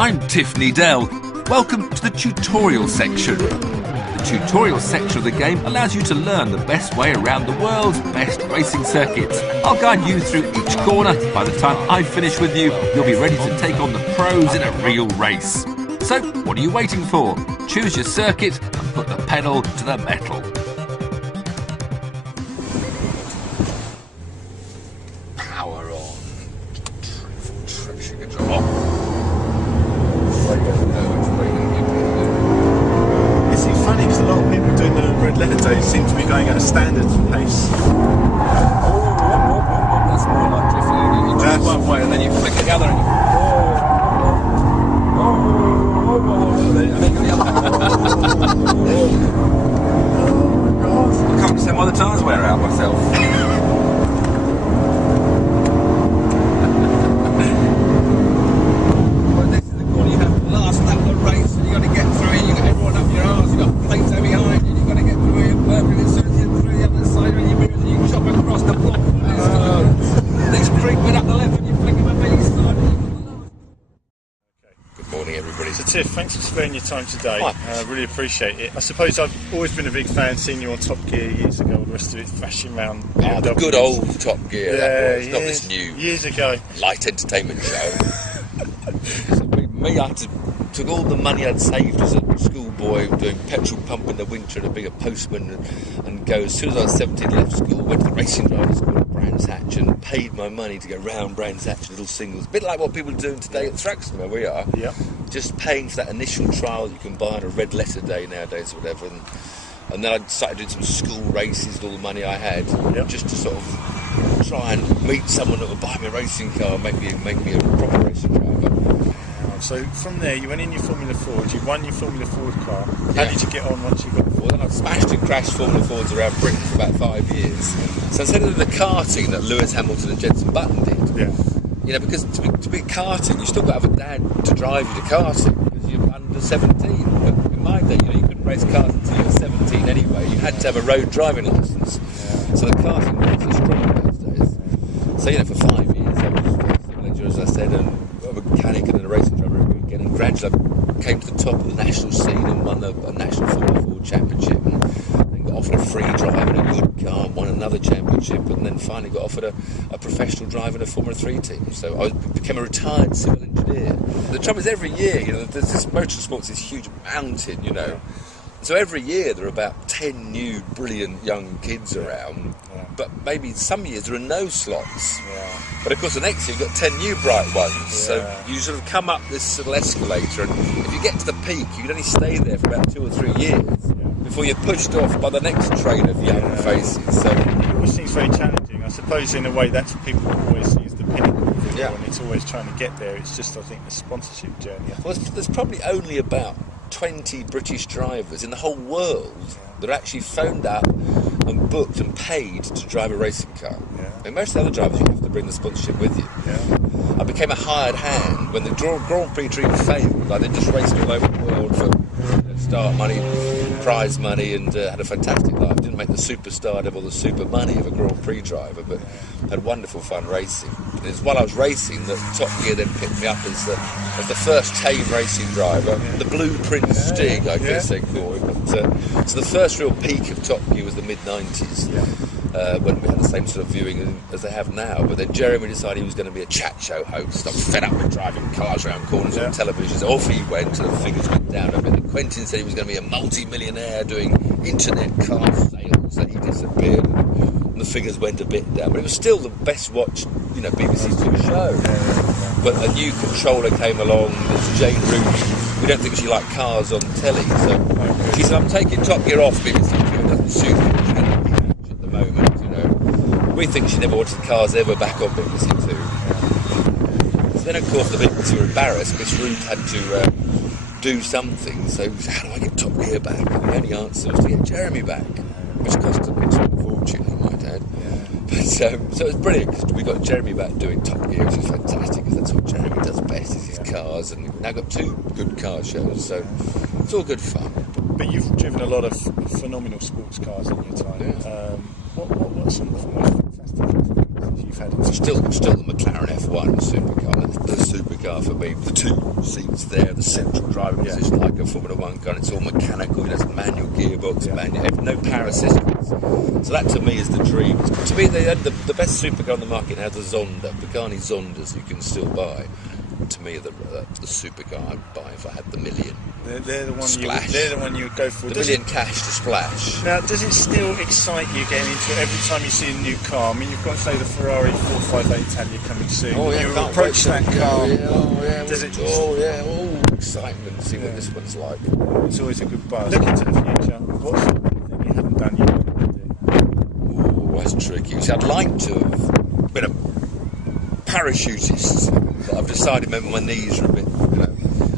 I'm Tiff Needell. Welcome to the tutorial section. The tutorial section of the game allows you to learn the best way around the world's best racing circuits. I'll guide you through each corner. By the time I've finished with you, you'll be ready to take on the pros in a real race. So, what are you waiting for? Choose your circuit and put the pedal to the metal. Power on. Traction control. It's funny because a lot of people doing the red letter days seem to be going at a standard pace. That's more like you drive one way and then you flick the other and I can't understand why the tyres wear out myself. Tiff, thanks for sparing your time today. I really appreciate it. I suppose I've always been a big fan, seeing you on Top Gear years ago, all the rest of it thrashing around. The good old Top Gear, that was, not this new years ago light entertainment show. Me, I took all the money I'd saved as a schoolboy, doing petrol pump in the winter and a bigger postman, and go as soon as I was 17, left school, went to the racing driving school at Brands Hatch and paid my money to go round Brands Hatch, little singles, a bit like what people are doing today at Thruxton where we are. Yeah. Just paying for that initial trial you can buy on a red letter day nowadays or whatever, and then I started doing some school races with all the money I had, just to sort of try and meet someone that would buy me a racing car and make me a proper racing driver. So from there you went in your Formula Ford, you won your Formula Ford car. How did you get on once you got Well, then I smashed and crashed Formula Fords around Britain for about 5 years. So instead of the karting that Lewis Hamilton and Jenson Button did, you know, because to be karting, you still got to have a dad to drive you to karting because you're under 17. But in my day, you couldn't race cars until you were 17 anyway. You had to have a road driving licence. So the karting was so strong those days. So, for 5 years, I was a civil engineer, as I said, and a mechanic and a racing driver again. And gradually I came to the top of the national scene and won a national Formula Ford championship. And then got offered a free drive in a good car, won another championship, and then finally got offered a professional drive in a Formula 3 team. So I became a retired civil engineer. The trouble is, every year, there's this motorsports, this huge mountain, So every year there are about 10 new brilliant young kids around, but maybe some years there are no slots. But of course the next year you've got 10 new bright ones, so you sort of come up this little escalator, and if you get to the peak you can only stay there for about 2 or 3 years before you're pushed off by the next train of young faces. So it seems very challenging. I suppose in a way that's what people always see as the pinnacle of it all, and it's always trying to get there. It's just, I think, the sponsorship journey. Well, there's probably only about 20 British drivers in the whole world that are actually phoned up and booked and paid to drive a racing car. And most of the other drivers, you have to bring the sponsorship with you. I became a hired hand when the Grand Prix dream failed. I then just raced all over the world for start money, prize money, and had a fantastic life. Didn't make the superstar or the super money of a Grand Prix driver, but had wonderful fun racing. And it was while I was racing that Top Gear then picked me up as the first tame racing driver, the Blueprint Stig, I guess they call it. But, so the first real peak of Top Gear was the mid-90s, when we had the same sort of viewing as they have now. But then Jeremy decided he was going to be a chat show host. I'm fed up with driving cars around corners on television. So off he went, and the figures went down a bit. And Quentin said he was going to be a multi-millionaire doing internet car sales, so he disappeared. And the figures went a bit down. But it was still the best watched, BBC Two show. But a new controller came along, it's Jane Rooney. We don't think she liked cars on telly, so she said, I'm taking Top Gear off BBC Two, it doesn't suit me at the moment, We think she never watched the cars ever back on BBC Two. So then, of course, the BBC were embarrassed. Miss Ruth had to do something, so how do I get Top Gear back? And the only answer was to get Jeremy back, which cost a fortune, I might add. But, so it was brilliant because we got Jeremy back doing Top Gear, which is fantastic because that's what Jeremy does best, is his cars, and we've now got 2 good car shows, so it's all good fun. But you've driven a lot of phenomenal sports cars in your time. What's some of the most fantastic things since you've had it? Still the McLaren F1 supercar. That's the supercar for me. The 2 seats there, the central driving position like a Formula 1 car. It's all mechanical. It's manual gearbox, no power assistance. So that to me is the dream. To me, the best supercar on the market now is the Zonda. Pagani Zondas you can still buy. To me, the supercar I'd buy if I had the million. They're the one. Splash. They're the one you would go for. The million cash to splash. Now, does it still excite you getting into it every time you see a new car? I mean, you've got, say, the Ferrari 458 Italia coming soon. Oh yeah, you approach that car. Does it? Excitement. See what this one's like. It's always a good buzz. Look into the future. What's the thing you haven't done yet? Oh, that's tricky. See, I'd like to have been a parachutist, but I've decided maybe my knees are a bit,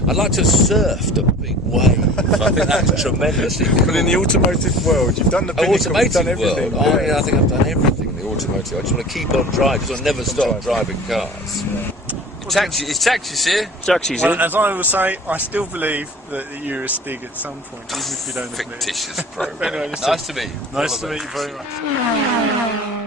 I'd like to have surfed a big wave. I think that's tremendously cool. But in the automotive world, you've done the pinnacle, you've done everything. Oh yeah, I think I've done everything in the automotive. I just want to keep on driving. I just want to never stop driving cars. Yeah. Is taxis here? Taxis here. Well, as I will say, I still believe that you're a Stig at some point, even if you don't admit it. Fictitious program. Anyway, nice to meet you. Nice to meet you very much.